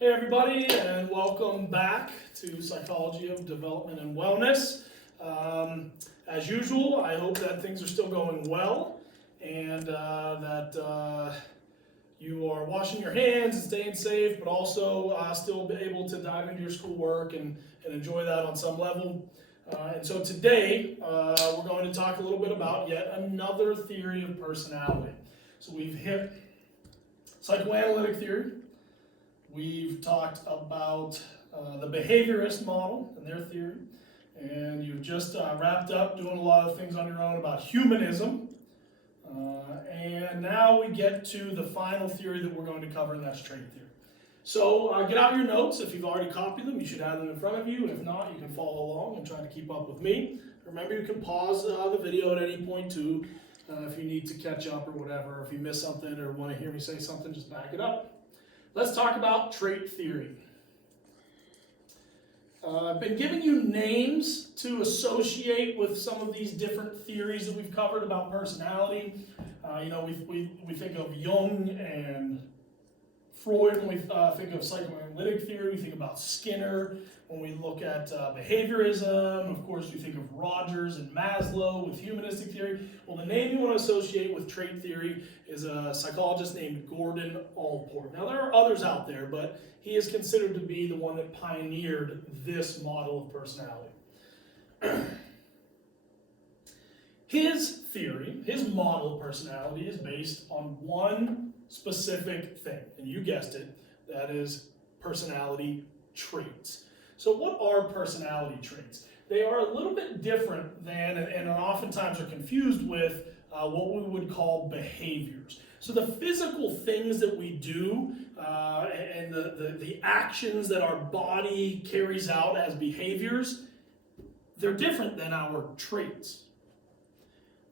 Hey everybody, and welcome back to Psychology of Development and Wellness. As usual, I hope that things are still going well and that you are washing your hands and staying safe, but also still be able to dive into your schoolwork and enjoy that on some level. And so today, we're going to talk a little bit about yet another theory of personality. So we've hit psychoanalytic theory. We've talked about the behaviorist model and their theory, and you've just wrapped up doing a lot of things on your own about humanism. And now we get to the final theory that we're going to cover, and that's trait theory. So get out your notes. If you've already copied them, you should have them in front of you. If not, you can follow along and try to keep up with me. Remember, you can pause the video at any point too, if you need to catch up or whatever. If you miss something or want to hear me say something, just back it up. Let's talk about trait theory. I've been giving you names to associate with some of these different theories that we've covered about personality. We think of Jung and Freud when we think of psychoanalytic theory. We think about Skinner when we look at behaviorism. Of course, we think of Rogers and Maslow with humanistic theory. Well, the name you want to associate with trait theory is a psychologist named Gordon Allport. Now, there are others out there, but he is considered to be the one that pioneered this model of personality. His theory, his model of personality, is based on one specific thing, and you guessed it, that is personality traits. So what are personality traits? They are a little bit different than, and oftentimes are confused with, what we would call behaviors. So the physical things that we do and the actions that our body carries out as behaviors, they're different than our traits.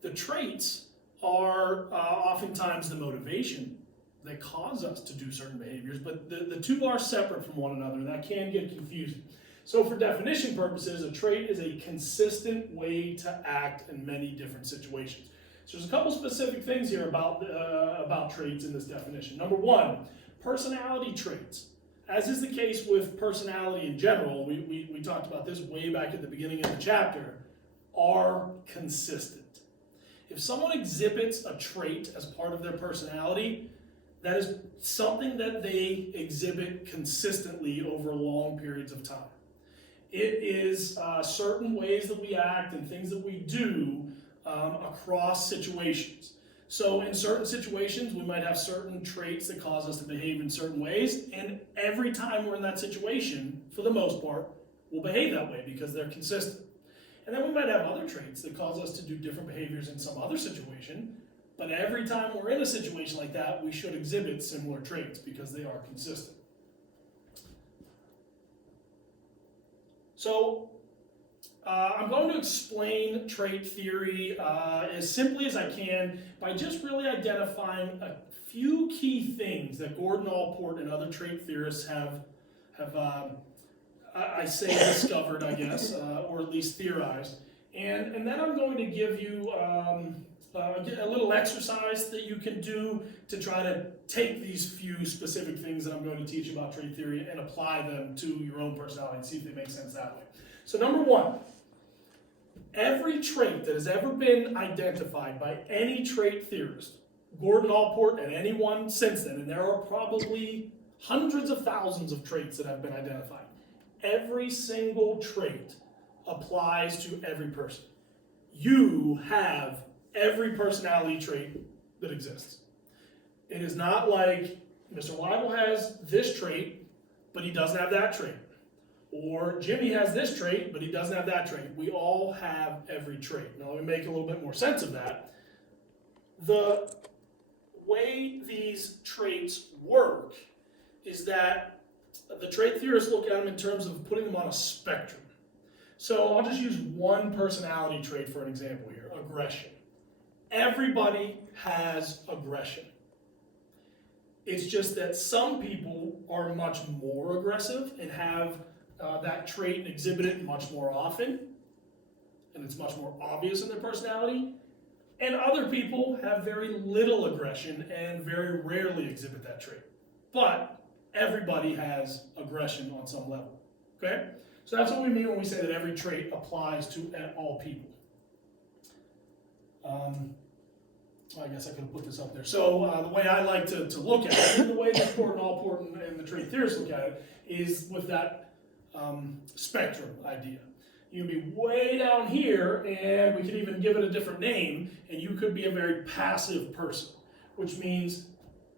The traits are oftentimes the motivation that cause us to do certain behaviors, but the two are separate from one another, and that can get confusing. So for definition purposes, a trait is a consistent way to act in many different situations. So there's a couple specific things here about traits in this definition. Number one, personality traits. As is the case with personality in general, we talked about this way back at the beginning of the chapter, are consistent. If someone exhibits a trait as part of their personality, that is something that they exhibit consistently over long periods of time. It is certain ways that we act and things that we do across situations. So in certain situations, we might have certain traits that cause us to behave in certain ways, and every time we're in that situation, for the most part, we'll behave that way because they're consistent. And then we might have other traits that cause us to do different behaviors in some other situation, but every time we're in a situation like that, we should exhibit similar traits because they are consistent. So I'm going to explain trait theory as simply as I can by just really identifying a few key things that Gordon Allport and other trait theorists have discovered, I guess, or at least theorized. And then I'm going to give you a little exercise that you can do to try to take these few specific things that I'm going to teach about trait theory and apply them to your own personality and see if they make sense that way. So number one, every trait that has ever been identified by any trait theorist, Gordon Allport and anyone since then, and there are probably hundreds of thousands of traits that have been identified, every single trait applies to every person. You have every personality trait that exists. It is not like Mr. Weibel has this trait, but he doesn't have that trait. Or Jimmy has this trait, but he doesn't have that trait. We all have every trait. Now let me make a little bit more sense of that. The way these traits work is that the trait theorists look at them in terms of putting them on a spectrum. So I'll just use one personality trait for an example here, aggression. Everybody has aggression. It's just that some people are much more aggressive and have that trait and exhibit it much more often, and it's much more obvious in their personality. And other people have very little aggression and very rarely exhibit that trait. But everybody has aggression on some level, okay? So that's what we mean when we say that every trait applies to all people. I guess I could have put this up there. So the way I like to look at it, and the way that Porton and the trait theorists look at it, is with that spectrum idea. You can be way down here, and we could even give it a different name, and you could be a very passive person, which means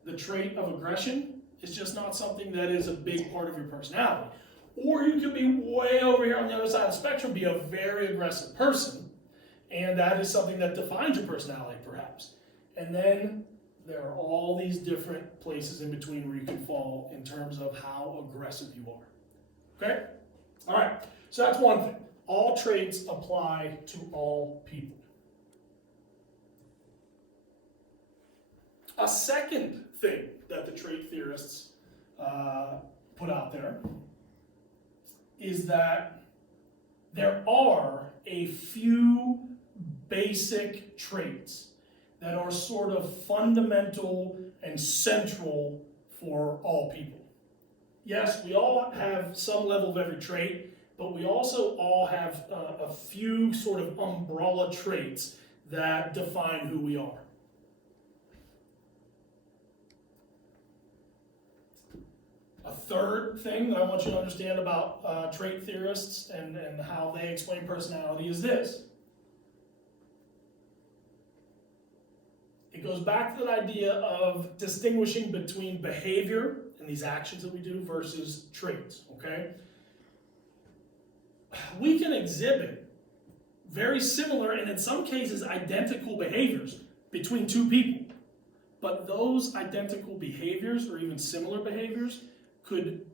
the trait of aggression is just not something that is a big part of your personality. Or you could be way over here on the other side of the spectrum, be a very aggressive person, and that is something that defines your personality, perhaps. And then there are all these different places in between where you can fall in terms of how aggressive you are. Okay? All right, so that's one thing. All traits apply to all people. A second thing that the trait theorists put out there is that there are a few basic traits that are sort of fundamental and central for all people. Yes, we all have some level of every trait, but we also all have a few sort of umbrella traits that define who we are. A third thing that I want you to understand about trait theorists and how they explain personality is this. It goes back to that idea of distinguishing between behavior and these actions that we do versus traits, okay? We can exhibit very similar and in some cases identical behaviors between two people, but those identical behaviors or even similar behaviors could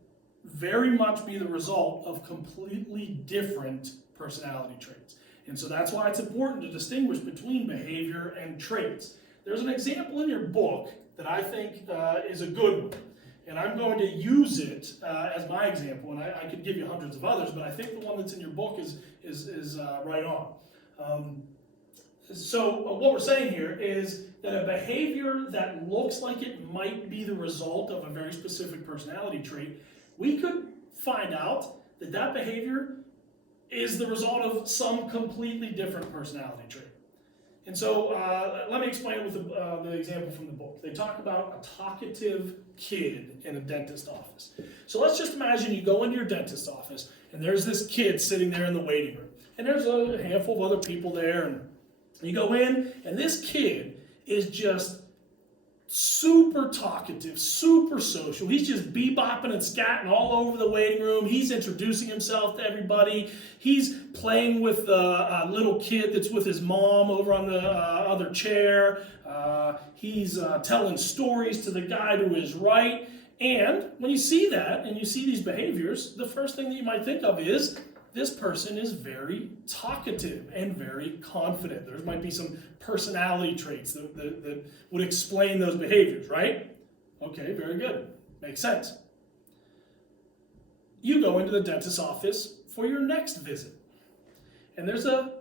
very much be the result of completely different personality traits. And so that's why it's important to distinguish between behavior and traits. There's an example in your book that I think is a good one, and I'm going to use it as my example, and I could give you hundreds of others, but I think the one that's in your book is right on. So what we're saying here is that a behavior that looks like it might be the result of a very specific personality trait, we could find out that that behavior is the result of some completely different personality trait. And so let me explain it with the example from the book. They talk about a talkative kid in a dentist office. So let's just imagine you go into your dentist office and there's this kid sitting there in the waiting room. And there's a handful of other people there, and you go in and this kid is just super talkative, super social. He's just bebopping and scatting all over the waiting room. He's introducing himself to everybody. He's playing with a little kid that's with his mom over on the other chair. He's telling stories to the guy to his right. And when you see that and you see these behaviors, the first thing that you might think of is this person is very talkative and very confident. There might be some personality traits that would explain those behaviors, right? Okay, very good. Makes sense. You go into the dentist's office for your next visit. And there's a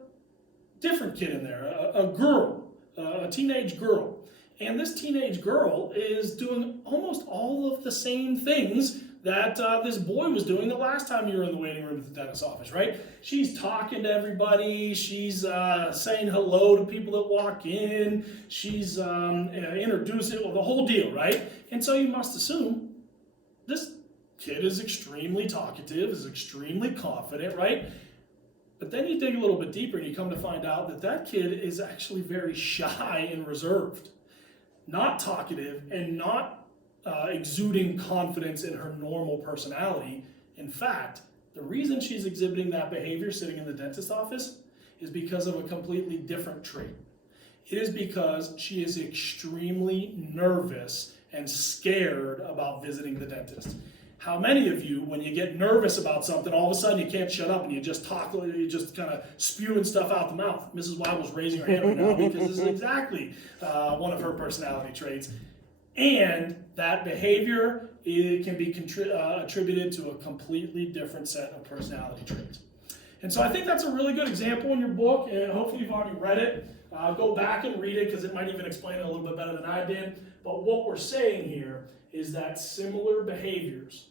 different kid in there, a girl, a teenage girl. And this teenage girl is doing almost all of the same things that this boy was doing the last time you were in the waiting room at the dentist's office, right? She's talking to everybody. She's saying hello to people that walk in. She's introducing, well, the whole deal, right? And so you must assume this kid is extremely talkative, is extremely confident, right? But then you dig a little bit deeper and you come to find out that that kid is actually very shy and reserved, not talkative, and not exuding confidence in her normal personality. In fact, the reason she's exhibiting that behavior sitting in the dentist's office is because of a completely different trait. It is because she is extremely nervous and scared about visiting the dentist. How many of you, when you get nervous about something, all of a sudden you can't shut up and you just talk, you just kind of spewing stuff out the mouth? Mrs. Y was raising her hand right now because this is exactly one of her personality traits. And that behavior, it can be attributed to a completely different set of personality traits. And so I think that's a really good example in your book, and hopefully you've already read it. Go back and read it because it might even explain it a little bit better than I did. But what we're saying here is that similar behaviors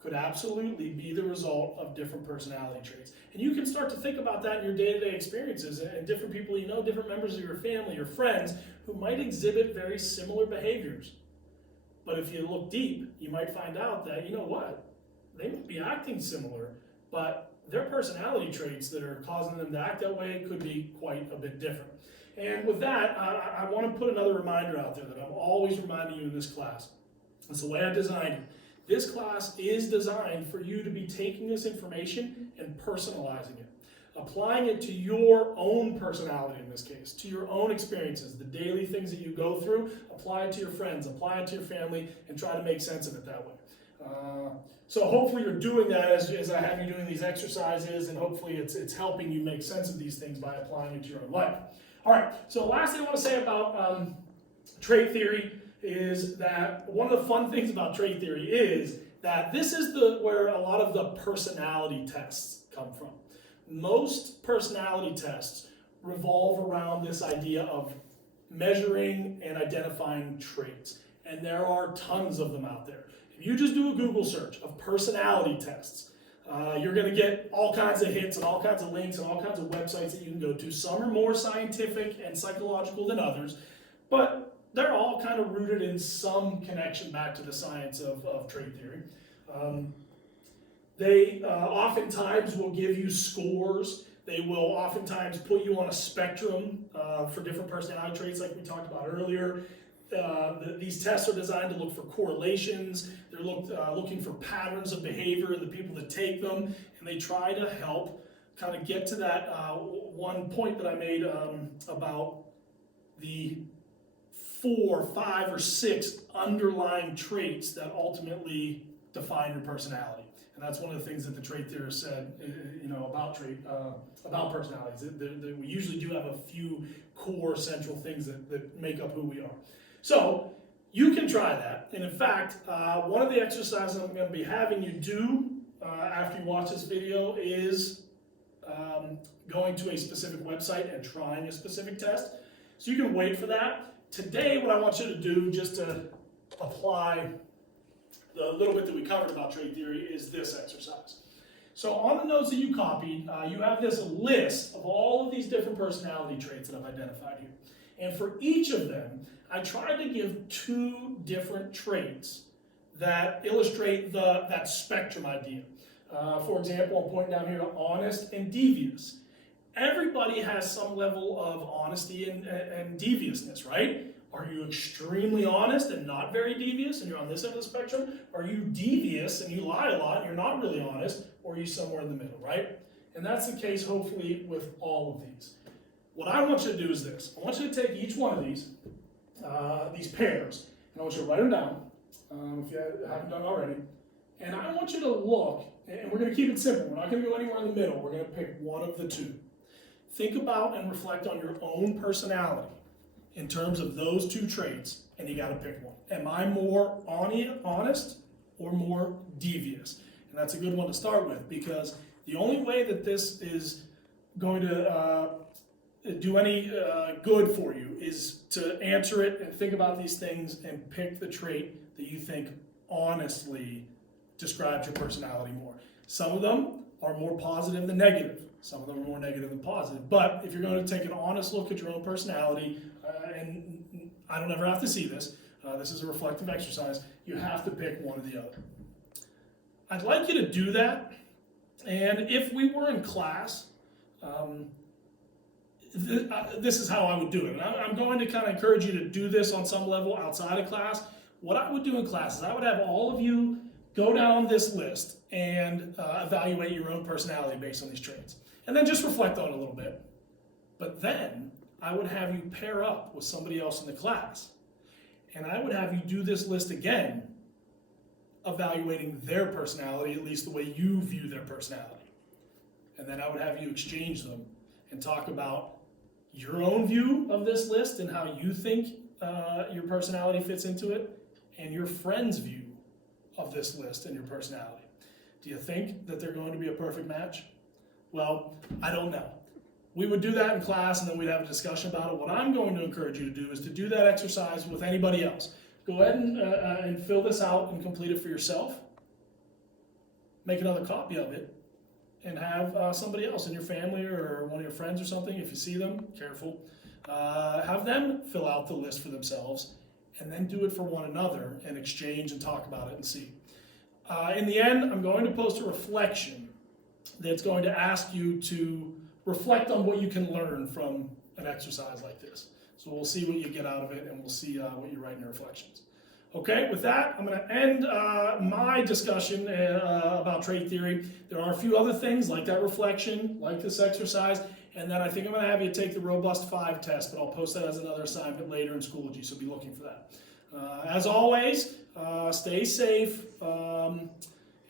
could absolutely be the result of different personality traits. And you can start to think about that in your day-to-day experiences and different people you know, different members of your family, your friends, who might exhibit very similar behaviors. But if you look deep, you might find out that, you know what, they might be acting similar, but their personality traits that are causing them to act that way could be quite a bit different. And with that, I want to put another reminder out there that I'm always reminding you in this class. That's the way I designed it. This class is designed for you to be taking this information and personalizing it, applying it to your own personality in this case, to your own experiences, the daily things that you go through. Apply it to your friends, apply it to your family, and try to make sense of it that way. So hopefully you're doing that as I have you doing these exercises, and hopefully it's helping you make sense of these things by applying it to your own life. All right, so last thing I want to say about trait theory is that one of the fun things about trait theory is that this is where a lot of the personality tests come from. Most personality tests revolve around this idea of measuring and identifying traits, and there are tons of them out there. If you just do a Google search of personality tests, you're going to get all kinds of hits and all kinds of links and all kinds of websites that you can go to. Some are more scientific and psychological than others, but they're all kind of rooted in some connection back to the science of trait theory. They oftentimes will give you scores. They will oftentimes put you on a spectrum for different personality traits like we talked about earlier. These tests are designed to look for correlations. They're looking for patterns of behavior in the people that take them, and they try to help kind of get to that one point that I made about the 4, 5, or 6 underlying traits that ultimately define your personality. And that's one of the things that the trait theorist said, about personalities. We usually do have a few core central things that make up who we are. So you can try that. And in fact, one of the exercises I'm going to be having you do after you watch this video is going to a specific website and trying a specific test. So you can wait for that. Today, what I want you to do, just to apply the little bit that we covered about trait theory, is this exercise. So on the notes that you copied, you have this list of all of these different personality traits that I've identified here. And for each of them, I tried to give 2 different traits that illustrate that spectrum idea. For example, I'm pointing down here to honest and devious. Everybody has some level of honesty and deviousness, right? Are you extremely honest and not very devious and you're on this end of the spectrum? Are you devious and you lie a lot and you're not really honest? Or are you somewhere in the middle, right? And that's the case, hopefully, with all of these. What I want you to do is this. I want you to take each one of these pairs, and I want you to write them down, if you haven't done already. And I want you to look, and we're going to keep it simple. We're not going to go anywhere in the middle. We're going to pick one of the 2. Think about and reflect on your own personality in terms of those 2 traits, and you got to pick one. Am I more honest or more devious? And that's a good one to start with, because the only way that this is going to do any good for you is to answer it and think about these things and pick the trait that you think honestly describes your personality more. Some of them are more positive than negative. Some of them are more negative than positive. But if you're going to take an honest look at your own personality, and I don't ever have to see this, this is a reflective exercise, you have to pick one or the other. I'd like you to do that, and if we were in class, this is how I would do it. And I'm going to kind of encourage you to do this on some level outside of class. What I would do in class is I would have all of you go down this list and evaluate your own personality based on these traits. And then just reflect on it a little bit. But then I would have you pair up with somebody else in the class. And I would have you do this list again, evaluating their personality, at least the way you view their personality. And then I would have you exchange them and talk about your own view of this list and how you think your personality fits into it, and your friend's view of this list and your personality. Do you think that they're going to be a perfect match? Well, I don't know. We would do that in class and then we'd have a discussion about it. What I'm going to encourage you to do is to do that exercise with anybody else. Go ahead and fill this out and complete it for yourself. Make another copy of it and have somebody else in your family or one of your friends or something, if you see them, careful, have them fill out the list for themselves and then do it for one another and exchange and talk about it and see. In the end, I'm going to post a reflection that's going to ask you to reflect on what you can learn from an exercise like this. So we'll see what you get out of it and we'll see what you write in your reflections. Okay, with that, I'm going to end my discussion about trait theory. There are a few other things like that reflection, like this exercise, and then I think I'm going to have you take the Robust 5 test, but I'll post that as another assignment later in Schoology, so be looking for that. As always, stay safe, and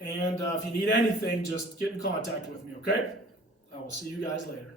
if you need anything, just get in contact with me, okay? I will see you guys later.